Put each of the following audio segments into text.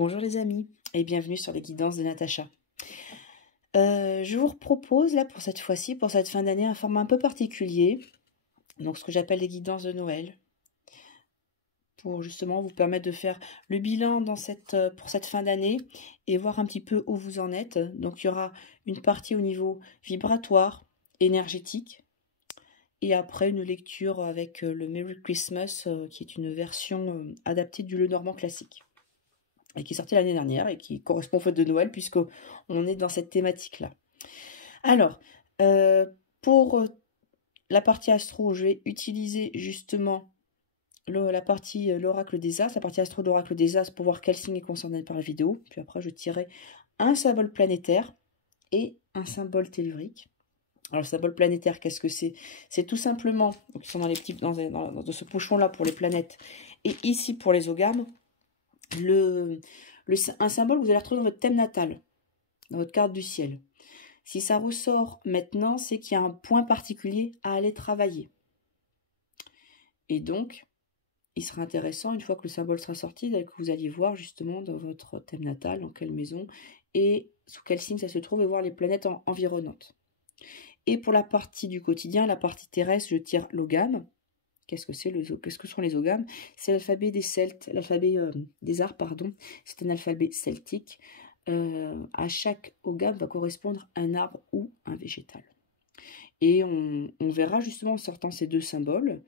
Bonjour les amis et bienvenue sur les guidances de Natacha. Je vous propose là pour cette fois-ci, pour cette fin d'année, un format un peu particulier. Donc ce que j'appelle les guidances de Noël. Pour justement vous permettre de faire le bilan pour cette fin d'année et voir un petit peu où vous en êtes. Donc il y aura une partie au niveau vibratoire, énergétique. Et après une lecture avec le Merry Christmas qui est une version adaptée du Lenormand classique. Et qui est sorti l'année dernière et qui correspond aux fêtes de Noël puisqu'on est dans cette thématique-là. Alors, pour la partie astro, je vais utiliser justement la partie l'oracle des As, la partie astro de l'oracle des As pour voir quel signe est concerné par la vidéo. Puis après, je tirerai un symbole planétaire et un symbole tellurique. Alors, le symbole planétaire, qu'est-ce que c'est? C'est tout simplement, donc ils sont dans les petits, dans ce pochon-là pour les planètes et ici pour les ogames. Un symbole que vous allez retrouver dans votre thème natal, dans votre carte du ciel. Si ça ressort maintenant, c'est qu'il y a un point particulier à aller travailler. Et donc, il sera intéressant, une fois que le symbole sera sorti, que vous alliez voir justement dans votre thème natal, dans quelle maison, et sous quel signe ça se trouve, et voir les planètes environnantes. Et pour la partie du quotidien, la partie terrestre, je tire l'ogame. Qu'est-ce que sont les ogames? C'est l'alphabet des Celtes, l'alphabet des arts, pardon. C'est un alphabet celtique. À chaque ogame va correspondre un arbre ou un végétal. Et on verra justement en sortant ces deux symboles,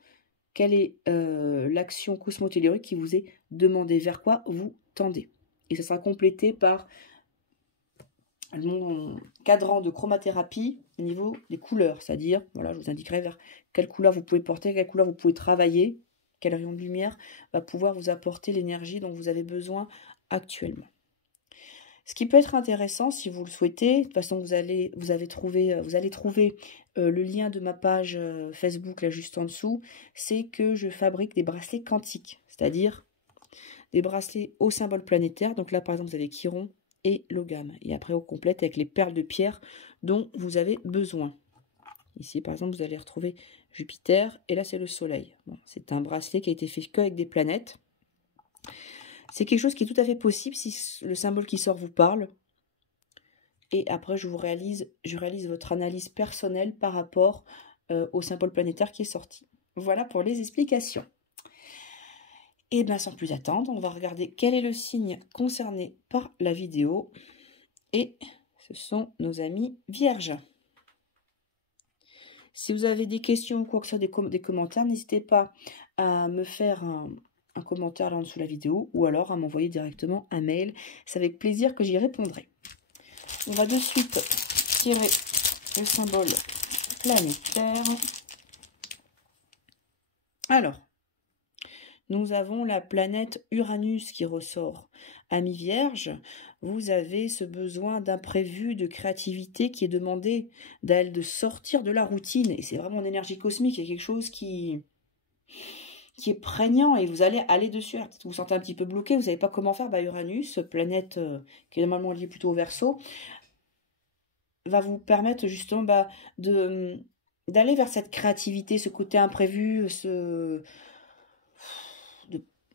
quelle est l'action cosmotellurique qui vous est demandée, vers quoi vous tendez. Et ça sera complété par mon cadran de chromathérapie au niveau des couleurs, c'est-à-dire, voilà, je vous indiquerai vers quelle couleur vous pouvez porter, quelle couleur vous pouvez travailler, quel rayon de lumière va pouvoir vous apporter l'énergie dont vous avez besoin actuellement. Ce qui peut être intéressant, si vous le souhaitez, de toute façon vous allez trouver le lien de ma page Facebook là juste en dessous, c'est que je fabrique des bracelets quantiques, c'est-à-dire des bracelets au symbole planétaire. Donc là par exemple vous avez Chiron et l'ogame. Et après, on complète avec les perles de pierre dont vous avez besoin. Ici, par exemple, vous allez retrouver Jupiter, et là, c'est le Soleil. Bon, c'est un bracelet qui a été fait qu'avec des planètes. C'est quelque chose qui est tout à fait possible si le symbole qui sort vous parle. Et après, je réalise votre analyse personnelle par rapport au symbole planétaire qui est sorti. Voilà pour les explications. Et bien sans plus attendre, on va regarder quel est le signe concerné par la vidéo. Et ce sont nos amis vierges. Si vous avez des questions ou quoi que ce soit, des commentaires, n'hésitez pas à me faire un commentaire là en dessous de la vidéo ou alors à m'envoyer directement un mail. C'est avec plaisir que j'y répondrai. On va de suite tirer le symbole planétaire. Alors, nous avons la planète Uranus qui ressort. Amis vierges, vous avez ce besoin d'imprévu, de créativité qui est demandé d'elle, de sortir de la routine. Et c'est vraiment en énergie cosmique, il y a quelque chose qui est prégnant et vous allez aller dessus. Peut-être que vous vous sentez un petit peu bloqué, vous ne savez pas comment faire. Uranus, planète qui est normalement liée plutôt au Verseau, va vous permettre justement d'aller vers cette créativité, ce côté imprévu,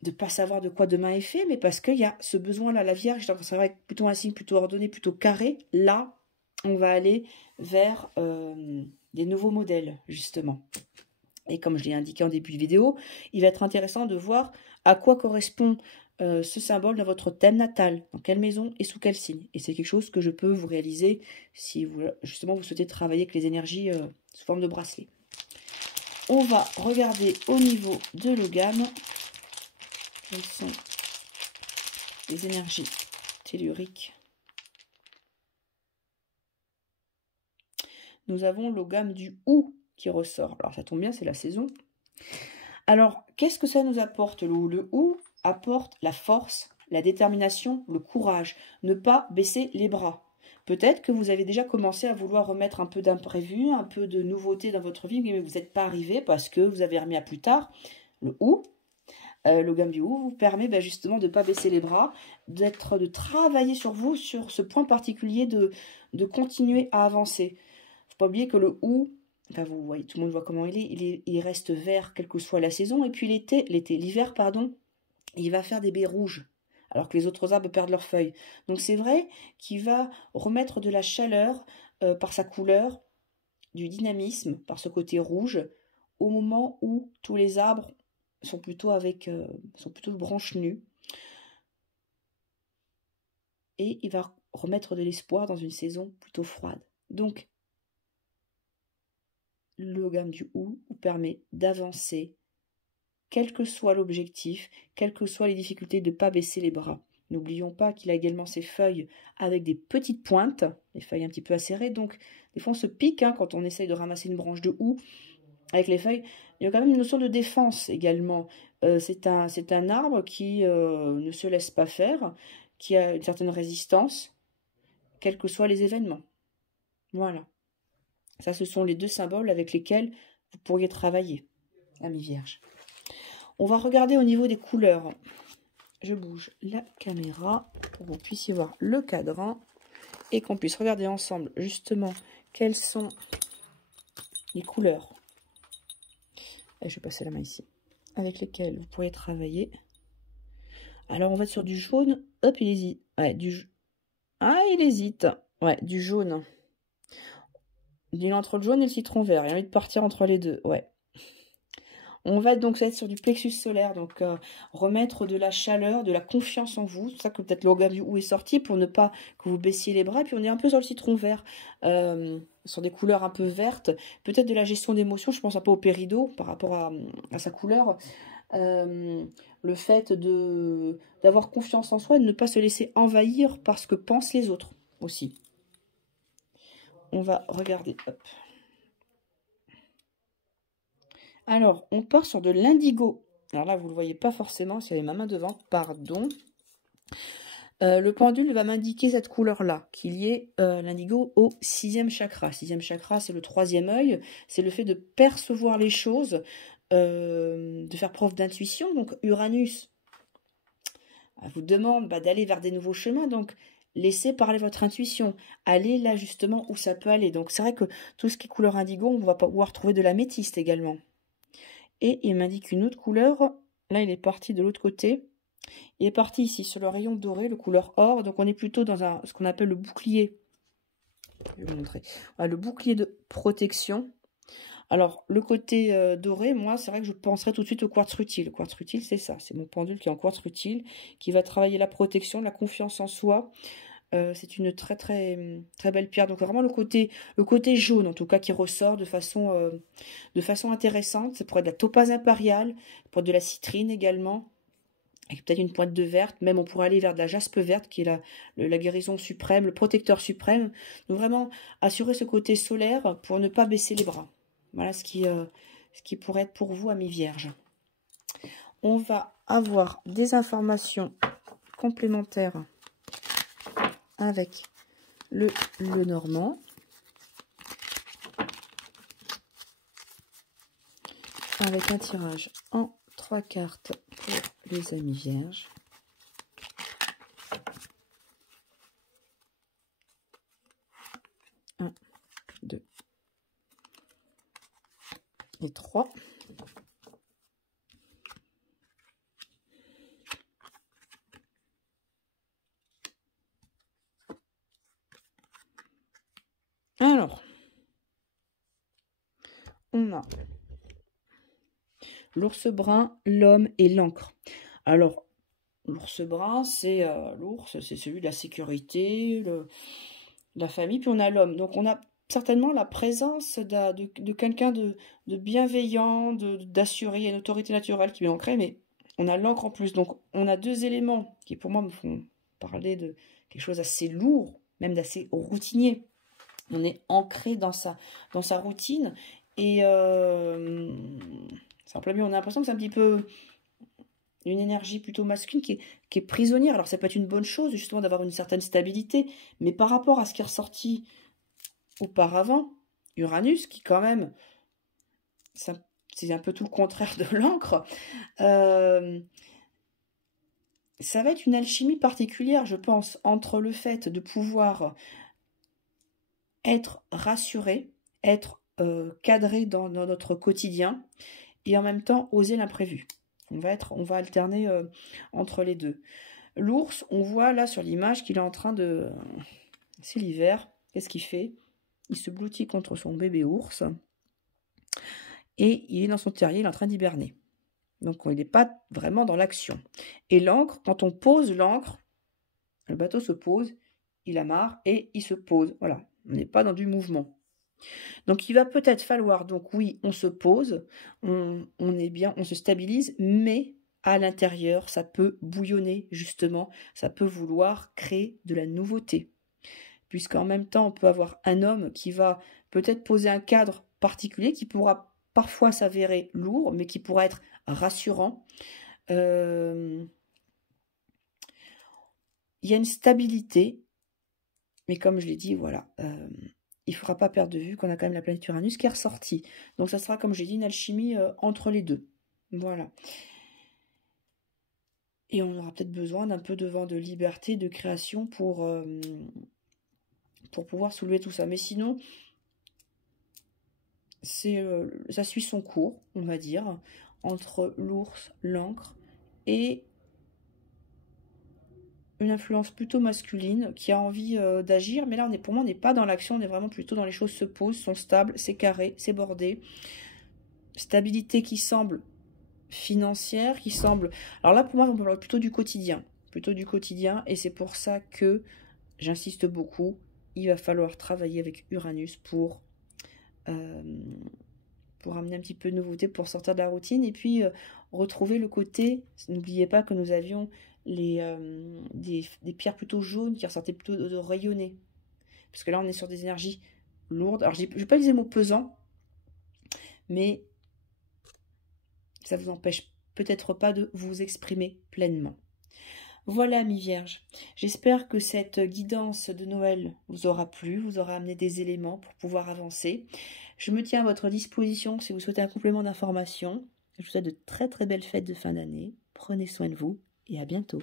de pas savoir de quoi demain est fait, mais parce qu'il y a ce besoin-là. La Vierge, c'est vrai, plutôt un signe plutôt ordonné, plutôt carré. Là, on va aller vers des nouveaux modèles, justement. Et comme je l'ai indiqué en début de vidéo, il va être intéressant de voir à quoi correspond ce symbole dans votre thème natal, dans quelle maison et sous quel signe. Et c'est quelque chose que je peux vous réaliser si vous souhaitez travailler avec les énergies sous forme de bracelet. On va regarder au niveau de l'ogame. Quelles sont les énergies telluriques? Nous avons l'ogame du Ou qui ressort. Alors ça tombe bien, c'est la saison. Alors, qu'est-ce que ça nous apporte le Ou? Le Ou apporte la force, la détermination, le courage. Ne pas baisser les bras. Peut-être que vous avez déjà commencé à vouloir remettre un peu d'imprévu, un peu de nouveauté dans votre vie, mais vous n'êtes pas arrivé parce que vous avez remis à plus tard. Le Ou. L'ogame du Ou vous permet justement de ne pas baisser les bras, de travailler sur vous, sur ce point particulier, de continuer à avancer. Il ne faut pas oublier que le Ou, enfin vous voyez, tout le monde voit comment il reste vert quelle que soit la saison, et puis l'hiver, pardon, il va faire des baies rouges. alors que les autres arbres perdent leurs feuilles. Donc c'est vrai qu'il va remettre de la chaleur par sa couleur, du dynamisme par ce côté rouge, au moment où tous les arbres sont plutôt branches nues. Et il va remettre de l'espoir dans une saison plutôt froide. Donc, le gamme du hou vous permet d'avancer, quel que soit l'objectif, quelles que soient les difficultés, de ne pas baisser les bras. N'oublions pas qu'il a également ses feuilles avec des petites pointes, les feuilles un petit peu acérées, donc des fois on se pique quand on essaye de ramasser une branche de hou avec les feuilles. Il y a quand même une notion de défense également. C'est un arbre qui ne se laisse pas faire, qui a une certaine résistance, quels que soient les événements. Voilà. Ça, ce sont les deux symboles avec lesquels vous pourriez travailler, ami Vierge. On va regarder au niveau des couleurs. Je bouge la caméra pour que vous puissiez voir le cadran et qu'on puisse regarder ensemble justement quelles sont les couleurs. Et je vais passer la main ici. Avec lesquelles vous pourriez travailler. Alors, on va être sur du jaune. Hop, il hésite. Ouais, il hésite. Ouais, du jaune. Il est entre le jaune et le citron vert. Il a envie de partir entre les deux. Ouais. On va donc être sur du plexus solaire. Donc, remettre de la chaleur, de la confiance en vous. C'est pour ça que peut-être le regard du hou est sorti pour ne pas que vous baissiez les bras. Et puis, on est un peu sur le citron vert. Sur des couleurs un peu vertes. Peut-être de la gestion d'émotions. Je pense un peu au péridot par rapport à sa couleur. Le fait d'avoir confiance en soi et de ne pas se laisser envahir par ce que pensent les autres aussi. On va regarder. Hop. Alors, on part sur de l'indigo. Alors là, vous ne le voyez pas forcément, si j'avais ma main devant, pardon. Le pendule va m'indiquer cette couleur-là, qu'il y ait l'indigo au 6e chakra. 6e chakra, c'est le 3e œil. C'est le fait de percevoir les choses, de faire preuve d'intuition. Donc, Uranus vous demande d'aller vers des nouveaux chemins. Donc, laissez parler votre intuition. Allez là, justement, où ça peut aller. Donc, c'est vrai que tout ce qui est couleur indigo, on va pouvoir trouver de l'améthyste également. Et il m'indique une autre couleur. Là, il est parti de l'autre côté. Il est parti ici sur le rayon doré, le couleur or. Donc, on est plutôt dans ce qu'on appelle le bouclier. Je vais vous montrer. Voilà, le bouclier de protection. Alors, le côté doré, moi, c'est vrai que je penserais tout de suite au quartz rutile. Le quartz rutile, c'est ça. C'est mon pendule qui est en quartz rutile, qui va travailler la protection, la confiance en soi. C'est une très, très, très belle pierre. Donc, vraiment, le côté jaune, en tout cas, qui ressort de façon intéressante. Ça pourrait être de la topaze impériale, ça pourrait être de la citrine également, avec peut-être une pointe de verte. Même, on pourrait aller vers de la jaspe verte, qui est la guérison suprême, le protecteur suprême. Donc, vraiment, assurer ce côté solaire pour ne pas baisser les bras. Voilà ce qui pourrait être pour vous, amis vierges. On va avoir des informations complémentaires avec le normand. Avec un tirage en 3 cartes pour les amis vierges. Un, 2 et 3. Alors, on a l'ours brun, l'homme et l'encre. Alors, l'ours brun, c'est celui de la sécurité, de la famille, puis on a l'homme. Donc, on a certainement la présence de quelqu'un de bienveillant, d'assuré, il y a une autorité naturelle qui est ancrée, mais on a l'encre en plus. Donc, on a 2 éléments qui, pour moi, me font parler de quelque chose d'assez lourd, même d'assez routinier. On est ancré dans sa routine et simplement on a l'impression que c'est un petit peu une énergie plutôt masculine qui est prisonnière. Alors ça peut être une bonne chose justement d'avoir une certaine stabilité, mais par rapport à ce qui est ressorti auparavant, Uranus qui quand même, c'est un peu tout le contraire de l'encre, ça va être une alchimie particulière, je pense, entre le fait de pouvoir être rassuré, être cadré dans notre quotidien et en même temps oser l'imprévu. On va alterner entre les deux. L'ours, on voit là sur l'image qu'il est en train de... C'est l'hiver. Qu'est-ce qu'il fait? Il se blottit contre son bébé ours. Et il est dans son terrier, il est en train d'hiberner. Donc il n'est pas vraiment dans l'action. Et l'ancre, quand on pose l'ancre, le bateau se pose, il amarre et il se pose. Voilà, on n'est pas dans du mouvement. Donc il va peut-être falloir, donc oui, on se pose, on est bien, on se stabilise, mais à l'intérieur, ça peut bouillonner justement, ça peut vouloir créer de la nouveauté. Puisqu'en même temps, on peut avoir un homme qui va peut-être poser un cadre particulier qui pourra parfois s'avérer lourd, mais qui pourra être rassurant. Il y a une stabilité, mais comme je l'ai dit, voilà, il ne faudra pas perdre de vue qu'on a quand même la planète Uranus qui est ressortie. Donc ça sera, comme j'ai dit, une alchimie entre les deux. Voilà. Et on aura peut-être besoin d'un peu de vent de liberté, de création pour pouvoir soulever tout ça. Mais sinon, ça suit son cours, on va dire, entre l'ours, l'encre et une influence plutôt masculine qui a envie d'agir. Mais là, pour moi, on n'est pas dans l'action, on est vraiment plutôt dans les choses se posent, sont stables, c'est carré, c'est bordé. Stabilité qui semble financière, qui semble... Alors là, pour moi, on parle plutôt du quotidien. Et c'est pour ça que j'insiste beaucoup. Il va falloir travailler avec Uranus pour amener un petit peu de nouveauté, pour sortir de la routine et puis retrouver le côté, n'oubliez pas que nous avions des pierres plutôt jaunes qui ressortaient plutôt de rayonner, parce que là on est sur des énergies lourdes. Alors je ne vais pas utiliser le mot pesant, mais ça vous empêche peut-être pas de vous exprimer pleinement. Voilà, amis vierges, j'espère que cette guidance de Noël vous aura plu, vous aura amené des éléments pour pouvoir avancer. Je me tiens à votre disposition si vous souhaitez un complément d'information. Je vous souhaite de très très belles fêtes de fin d'année. Prenez soin de vous et à bientôt.